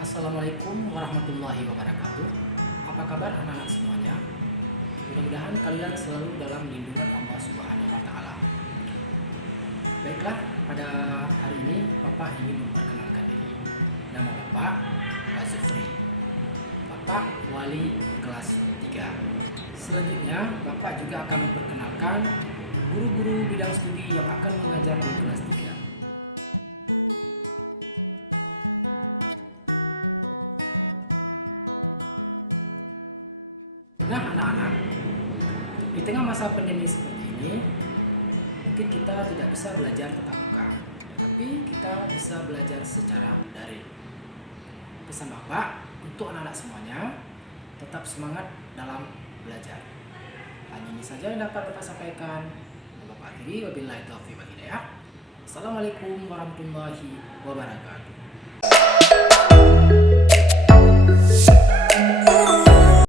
Assalamualaikum warahmatullahi wabarakatuh. Apa kabar anak-anak semuanya? Mudah-mudahan kalian selalu dalam lindungan Allah Subhanahu wa taala. Baiklah, pada hari ini Bapak ingin memperkenalkan diri. Nama Bapak Pak Zufri. Bapak wali kelas 3. Selanjutnya Bapak juga akan memperkenalkan guru-guru bidang studi yang akan mengajar di kelas 3. Nah, anak-anak, di tengah masa pandemi seperti ini, mungkin kita tidak bisa belajar tatap muka, tapi kita bisa belajar secara daring. Pesan Bapak untuk anak-anak semuanya, tetap semangat dalam belajar. Hanya ini saja yang dapat Bapak sampaikan. Bapak akhiri, wabillahi taufiq wal hidayah. Assalamualaikum warahmatullahi wabarakatuh.